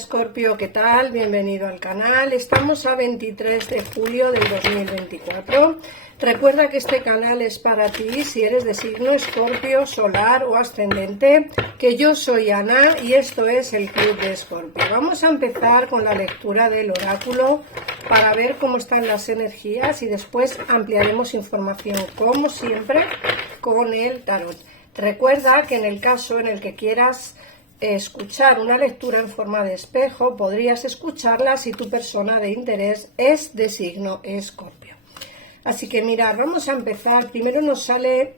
Escorpio, ¿qué tal? Bienvenido al canal. Estamos a 23 de julio del 2024. Recuerda que este canal es para ti si eres de signo Escorpio, solar o ascendente, que yo soy Ana y esto es el Club de Escorpio. Vamos a empezar con la lectura del oráculo para ver cómo están las energías y después ampliaremos información, como siempre, con el tarot. Recuerda que en el caso en el que quieras escuchar una lectura en forma de espejo, podrías escucharla si tu persona de interés es de signo Escorpio. Así que mirad, vamos a empezar. Primero nos sale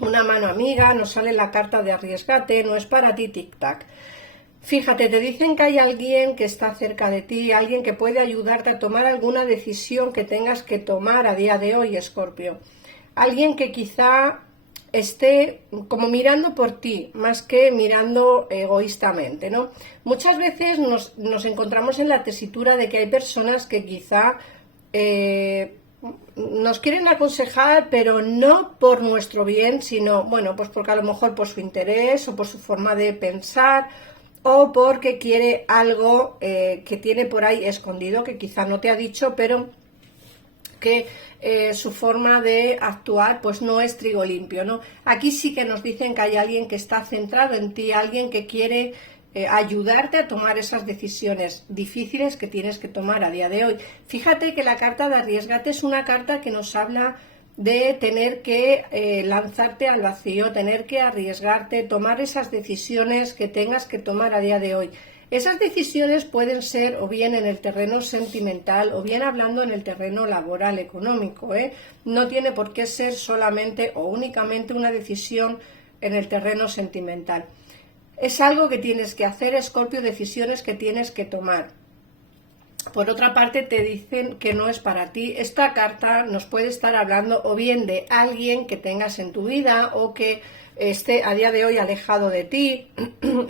una mano amiga, nos sale la carta de arriesgate, no es para ti tic-tac. Fíjate, te dicen que hay alguien que está cerca de ti, alguien que puede ayudarte a tomar alguna decisión que tengas que tomar a día de hoy, Escorpio. Alguien que quizá esté como mirando por ti, más que mirando egoístamente, ¿no? Muchas veces nos encontramos en la tesitura de que hay personas que quizá nos quieren aconsejar, pero no por nuestro bien, sino, bueno, pues porque a lo mejor por su interés o por su forma de pensar o porque quiere algo que tiene por ahí escondido, que quizá no te ha dicho, pero que su forma de actuar pues no es trigo limpio, ¿no? Aquí sí que nos dicen que hay alguien que está centrado en ti, alguien que quiere ayudarte a tomar esas decisiones difíciles que tienes que tomar a día de hoy. Fíjate que la carta de arriesgate es una carta que nos habla de tener que lanzarte al vacío, tener que arriesgarte, tomar esas decisiones que tengas que tomar a día de hoy. Esas decisiones pueden ser o bien en el terreno sentimental o bien hablando en el terreno laboral, económico, ¿eh? No tiene por qué ser solamente o únicamente una decisión en el terreno sentimental. Es algo que tienes que hacer, Escorpio, decisiones que tienes que tomar. Por otra parte, te dicen que no es para ti. Esta carta nos puede estar hablando o bien de alguien que tengas en tu vida o que esté a día de hoy alejado de ti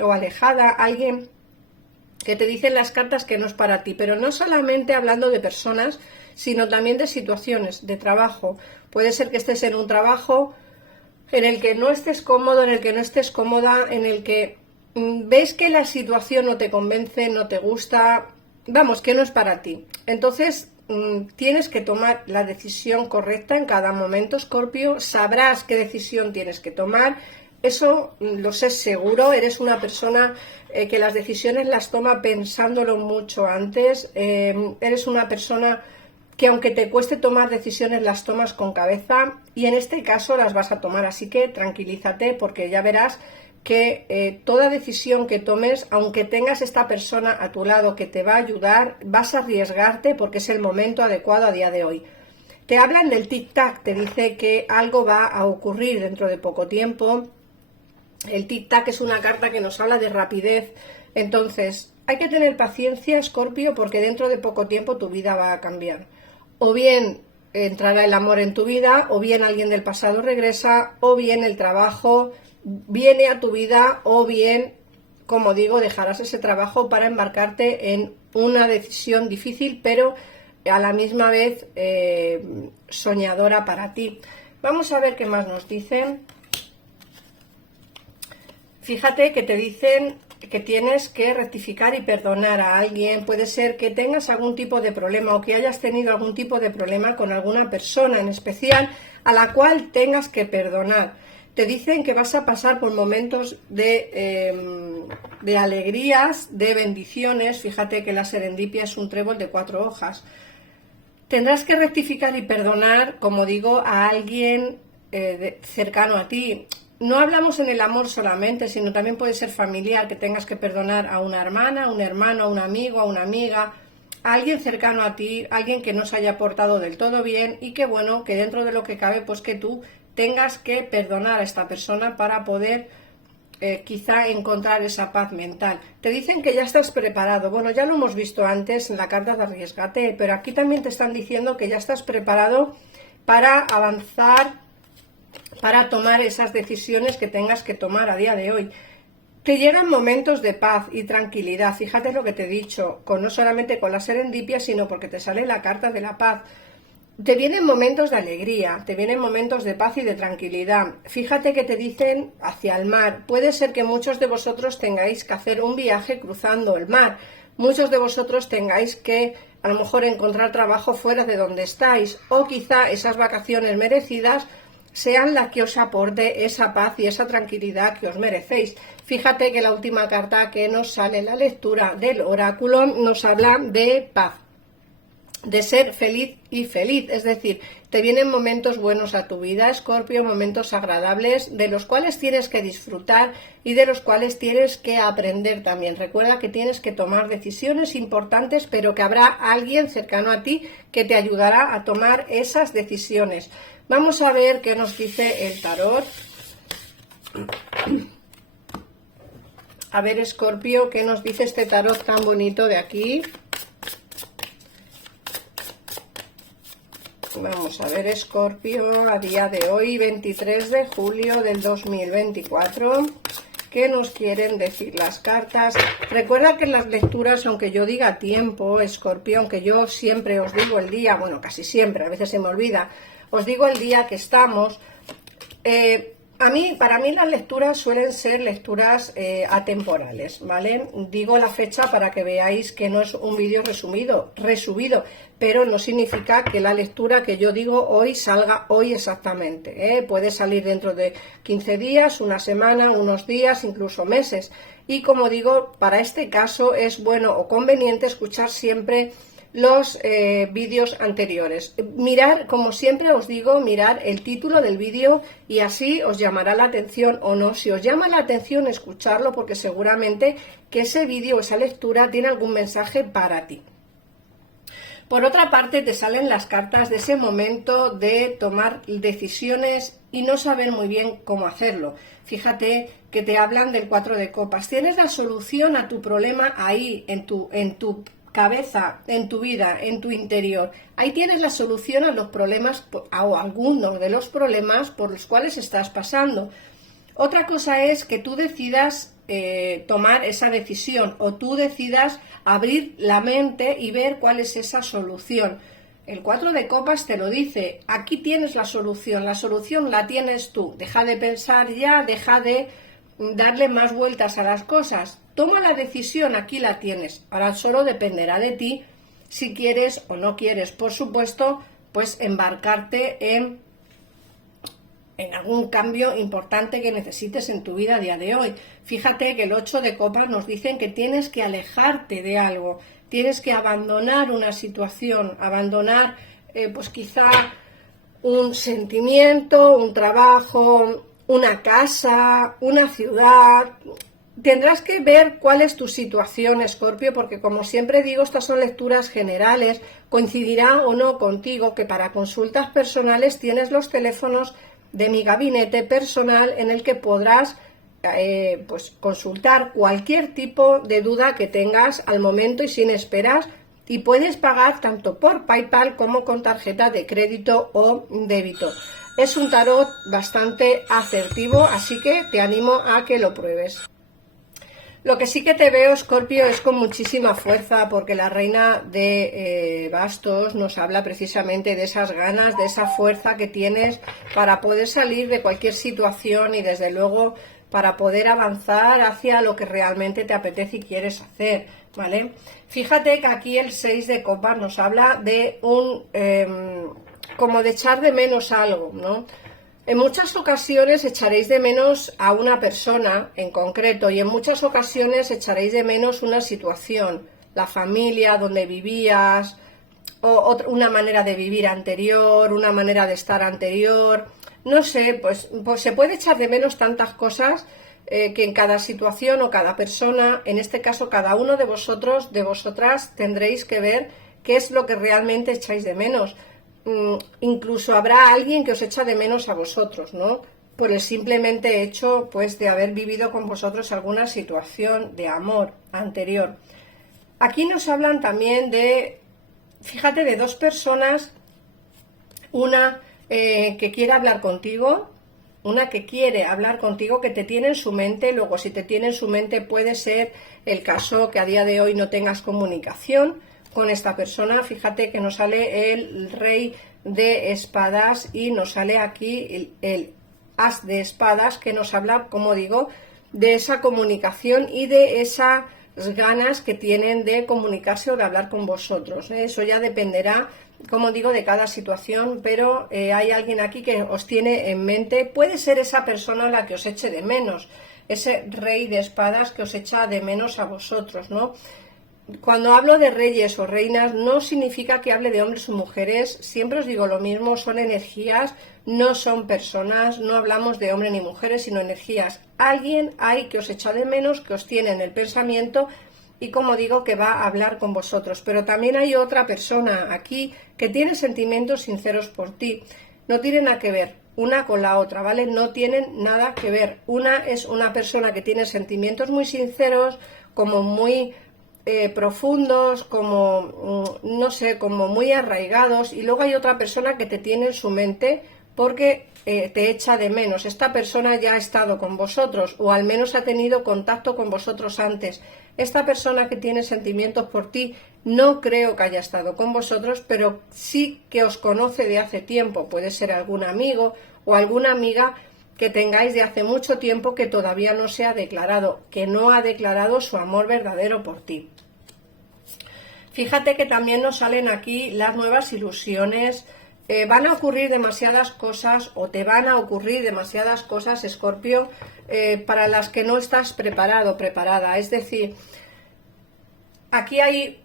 o alejada, alguien que te dicen las cartas que no es para ti, pero no solamente hablando de personas, sino también de situaciones, de trabajo. Puede ser que estés en un trabajo en el que no estés cómodo, en el que no estés cómoda, en el que ves que la situación no te convence, no te gusta, vamos, que no es para ti. Entonces tienes que tomar la decisión correcta en cada momento, Escorpio. Sabrás qué decisión tienes que tomar. Eso lo sé seguro, eres una persona que las decisiones las toma pensándolo mucho antes, eres una persona que aunque te cueste tomar decisiones las tomas con cabeza y en este caso las vas a tomar, así que tranquilízate porque ya verás que toda decisión que tomes, aunque tengas esta persona a tu lado que te va a ayudar, vas a arriesgarte porque es el momento adecuado a día de hoy. Te hablan del tic-tac, te dice que algo va a ocurrir dentro de poco tiempo. El tic-tac es una carta que nos habla de rapidez, entonces hay que tener paciencia, Escorpio, porque dentro de poco tiempo tu vida va a cambiar. O bien entrará el amor en tu vida, o bien alguien del pasado regresa, o bien el trabajo viene a tu vida, o bien, como digo, dejarás ese trabajo para embarcarte en una decisión difícil, pero a la misma vez soñadora para ti. Vamos a ver qué más nos dicen. Fíjate que te dicen que tienes que rectificar y perdonar a alguien. Puede ser que tengas algún tipo de problema o que hayas tenido algún tipo de problema con alguna persona en especial a la cual tengas que perdonar. Te dicen que vas a pasar por momentos de alegrías, de bendiciones. Fíjate que la serendipia es un trébol de 4 hojas. Tendrás que rectificar y perdonar, como digo, a alguien cercano a ti. No hablamos en el amor solamente, sino también puede ser familiar, que tengas que perdonar a una hermana, a un hermano, a un amigo, a una amiga, a alguien cercano a ti, alguien que no se haya portado del todo bien y que bueno, que dentro de lo que cabe, pues que tú tengas que perdonar a esta persona para poder quizá encontrar esa paz mental. Te dicen que ya estás preparado. Bueno, ya lo hemos visto antes en la carta de arriesgate, pero aquí también te están diciendo que ya estás preparado para avanzar, para tomar esas decisiones que tengas que tomar a día de hoy. Te llegan momentos de paz y tranquilidad. Fíjate lo que te he dicho, no solamente con la serendipia, sino porque te sale la carta de la paz. te vienen momentos de alegría, te vienen momentos de paz y de tranquilidad. Fíjate que te dicen hacia el mar. Puede ser que muchos de vosotros tengáis que hacer un viaje cruzando el mar. Muchos de vosotros tengáis que a lo mejor encontrar trabajo fuera de donde estáis, o quizá esas vacaciones merecidas sean las que os aporte esa paz y esa tranquilidad que os merecéis. Fíjate que la última carta que nos sale en la lectura del oráculo nos habla de paz, de ser feliz y feliz, es decir, te vienen momentos buenos a tu vida, Escorpio, momentos agradables de los cuales tienes que disfrutar y de los cuales tienes que aprender también. Recuerda que tienes que tomar decisiones importantes, pero que habrá alguien cercano a ti que te ayudará a tomar esas decisiones. Vamos a ver qué nos dice el tarot. A ver, Escorpio, qué nos dice este tarot tan bonito de aquí. Vamos a ver, Escorpio, a día de hoy, 23 de julio del 2024, ¿qué nos quieren decir las cartas? Recuerda que en las lecturas, aunque yo diga tiempo, Escorpio, aunque yo siempre os digo el día, bueno, casi siempre, a veces se me olvida, os digo el día que estamos, para mí las lecturas suelen ser lecturas atemporales, ¿vale? Digo la fecha para que veáis que no es un vídeo resumido, pero no significa que la lectura que yo digo hoy salga hoy exactamente, ¿eh? Puede salir dentro de 15 días, una semana, unos días, incluso meses. Y como digo, para este caso es bueno o conveniente escuchar siempre los vídeos anteriores. Mirar, como siempre os digo, mirar el título del vídeo y así os llamará la atención o no. Si os llama la atención, escucharlo, porque seguramente que ese vídeo o esa lectura tiene algún mensaje para ti. Por otra parte, te salen las cartas de ese momento de tomar decisiones y no saber muy bien cómo hacerlo. Fíjate que te hablan del 4 de copas. Tienes la solución a tu problema ahí, en tu cabeza, en tu vida, en tu interior. Ahí tienes la solución a los problemas o a algunos de los problemas por los cuales estás pasando. Otra cosa es que tú decidas tomar esa decisión o tú decidas abrir la mente y ver cuál es esa solución. El 4 de copas te lo dice, aquí tienes la solución la tienes tú. Deja de pensar ya, deja de darle más vueltas a las cosas. Toma la decisión, aquí la tienes. Ahora solo dependerá de ti si quieres o no quieres. Por supuesto, pues embarcarte en algún cambio importante que necesites en tu vida a día de hoy. Fíjate que el 8 de copas nos dicen que tienes que alejarte de algo, tienes que abandonar una situación, abandonar pues quizá un sentimiento, un trabajo, una casa, una ciudad. Tendrás que ver cuál es tu situación, Escorpio, porque como siempre digo, estas son lecturas generales, coincidirá o no contigo que para consultas personales tienes los teléfonos de mi gabinete personal en el que podrás pues consultar cualquier tipo de duda que tengas al momento y sin esperas, y puedes pagar tanto por PayPal como con tarjeta de crédito o débito. Es un tarot bastante asertivo, así que te animo a que lo pruebes. Lo que sí que te veo, Escorpio, es con muchísima fuerza, porque la reina de bastos nos habla precisamente de esas ganas, de esa fuerza que tienes para poder salir de cualquier situación y desde luego para poder avanzar hacia lo que realmente te apetece y quieres hacer, ¿vale? Fíjate que aquí el 6 de copas nos habla de como de echar de menos algo, ¿no? En muchas ocasiones echaréis de menos a una persona en concreto y en muchas ocasiones echaréis de menos una situación, la familia donde vivías, o una manera de vivir anterior, una manera de estar anterior, no sé, pues se puede echar de menos tantas cosas que en cada situación o cada persona, en este caso cada uno de vosotros, de vosotras, tendréis que ver qué es lo que realmente echáis de menos. Incluso habrá alguien que os echa de menos a vosotros, ¿no? Por el simplemente hecho, pues, de haber vivido con vosotros alguna situación de amor anterior. Aquí nos hablan también de, fíjate, de dos personas, una que quiere hablar contigo, una que quiere hablar contigo, que te tiene en su mente. Luego, si te tiene en su mente, puede ser el caso que a día de hoy no tengas comunicación, con esta persona. Fíjate que nos sale el Rey de Espadas y nos sale aquí el As de Espadas, que nos habla, como digo, de esa comunicación y de esas ganas que tienen de comunicarse o de hablar con vosotros. Eso ya dependerá, como digo, de cada situación, pero hay alguien aquí que os tiene en mente. Puede ser esa persona la que os eche de menos, ese Rey de Espadas que os echa de menos a vosotros, ¿no? Cuando hablo de reyes o reinas no significa que hable de hombres o mujeres, siempre os digo lo mismo, son energías, no son personas, no hablamos de hombres ni mujeres, sino energías. Alguien hay que os echa de menos, que os tiene en el pensamiento y, como digo, que va a hablar con vosotros. Pero también hay otra persona aquí que tiene sentimientos sinceros por ti. No tienen nada que ver una con la otra, ¿vale? No tienen nada que ver. Una es una persona que tiene sentimientos muy sinceros, como muy profundos, como, no sé, como muy arraigados, y luego hay otra persona que te tiene en su mente porque te echa de menos. Esta persona ya ha estado con vosotros o al menos ha tenido contacto con vosotros antes. Esta persona que tiene sentimientos por ti no creo que haya estado con vosotros, pero sí que os conoce de hace tiempo. Puede ser algún amigo o alguna amiga que tengáis de hace mucho tiempo que todavía no se ha declarado, que no ha declarado su amor verdadero por ti. Fíjate que también nos salen aquí las nuevas ilusiones. Van a ocurrir demasiadas cosas o te van a ocurrir demasiadas cosas, Escorpio, para las que no estás preparado, preparada. Es decir, aquí hay...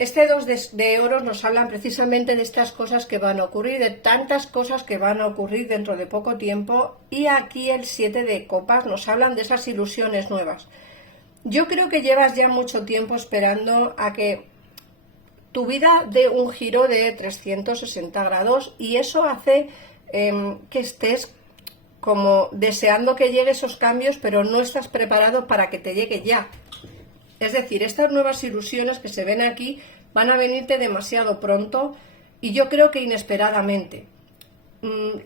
Este 2 de oros nos hablan precisamente de estas cosas que van a ocurrir, de tantas cosas que van a ocurrir dentro de poco tiempo, y aquí el 7 de copas nos hablan de esas ilusiones nuevas. Yo creo que llevas ya mucho tiempo esperando a que tu vida dé un giro de 360 grados y eso hace que estés como deseando que lleguen esos cambios, pero no estás preparado para que te llegue ya. Es decir, estas nuevas ilusiones que se ven aquí van a venirte demasiado pronto y yo creo que inesperadamente.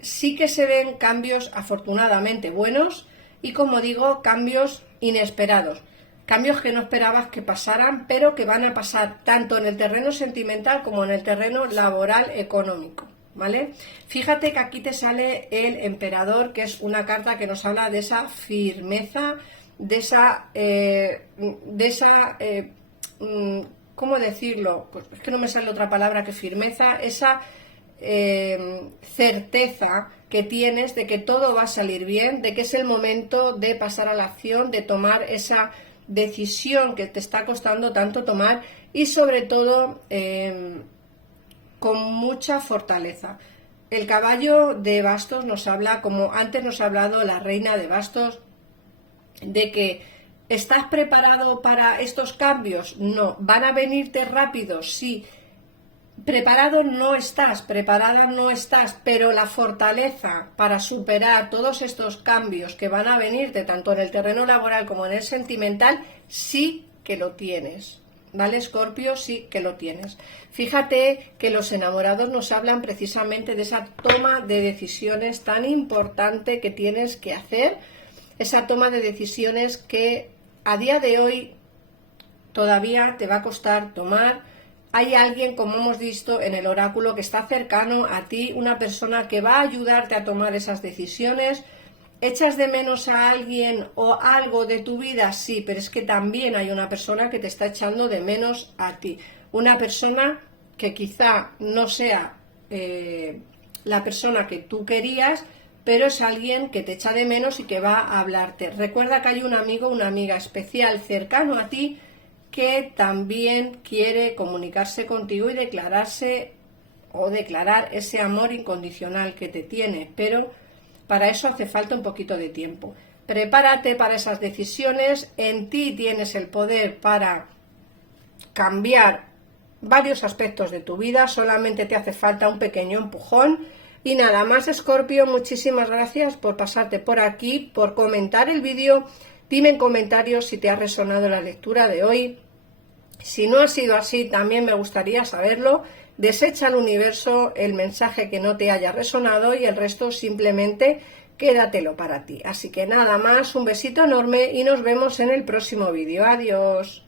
Sí que se ven cambios afortunadamente buenos y, como digo, cambios inesperados. Cambios que no esperabas que pasaran, pero que van a pasar tanto en el terreno sentimental como en el terreno laboral económico, ¿vale? Fíjate que aquí te sale el Emperador, que es una carta que nos habla de esa firmeza, de esa ¿cómo decirlo? Pues es que no me sale otra palabra que firmeza, esa certeza que tienes de que todo va a salir bien, de que es el momento de pasar a la acción, de tomar esa decisión que te está costando tanto tomar y sobre todo con mucha fortaleza. El caballo de bastos nos habla, como antes nos ha hablado la reina de bastos, de que ¿estás preparado para estos cambios? No. ¿Van a venirte rápido? Sí. Preparado no estás, preparada no estás, pero la fortaleza para superar todos estos cambios que van a venirte tanto en el terreno laboral como en el sentimental, sí que lo tienes. ¿Vale, Escorpio? Sí que lo tienes. Fíjate que los enamorados nos hablan precisamente de esa toma de decisiones tan importante que tienes que hacer, esa toma de decisiones que a día de hoy todavía te va a costar tomar. Hay alguien, como hemos visto en el oráculo, que está cercano a ti, una persona que va a ayudarte a tomar esas decisiones. ¿Echas de menos a alguien o algo de tu vida? Sí, pero es que también hay una persona que te está echando de menos a ti. Una persona que quizá no sea la persona que tú querías, pero es alguien que te echa de menos y que va a hablarte. Recuerda que hay un amigo, una amiga especial cercano a ti que también quiere comunicarse contigo y declararse o declarar ese amor incondicional que te tiene, pero para eso hace falta un poquito de tiempo. Prepárate para esas decisiones, en ti tienes el poder para cambiar varios aspectos de tu vida, solamente te hace falta un pequeño empujón. Y nada más, Escorpio, muchísimas gracias por pasarte por aquí, por comentar el vídeo. Dime en comentarios si te ha resonado la lectura de hoy. Si no ha sido así, también me gustaría saberlo. Desecha al universo el mensaje que no te haya resonado y el resto simplemente quédatelo para ti. Así que nada más, un besito enorme y nos vemos en el próximo vídeo. Adiós.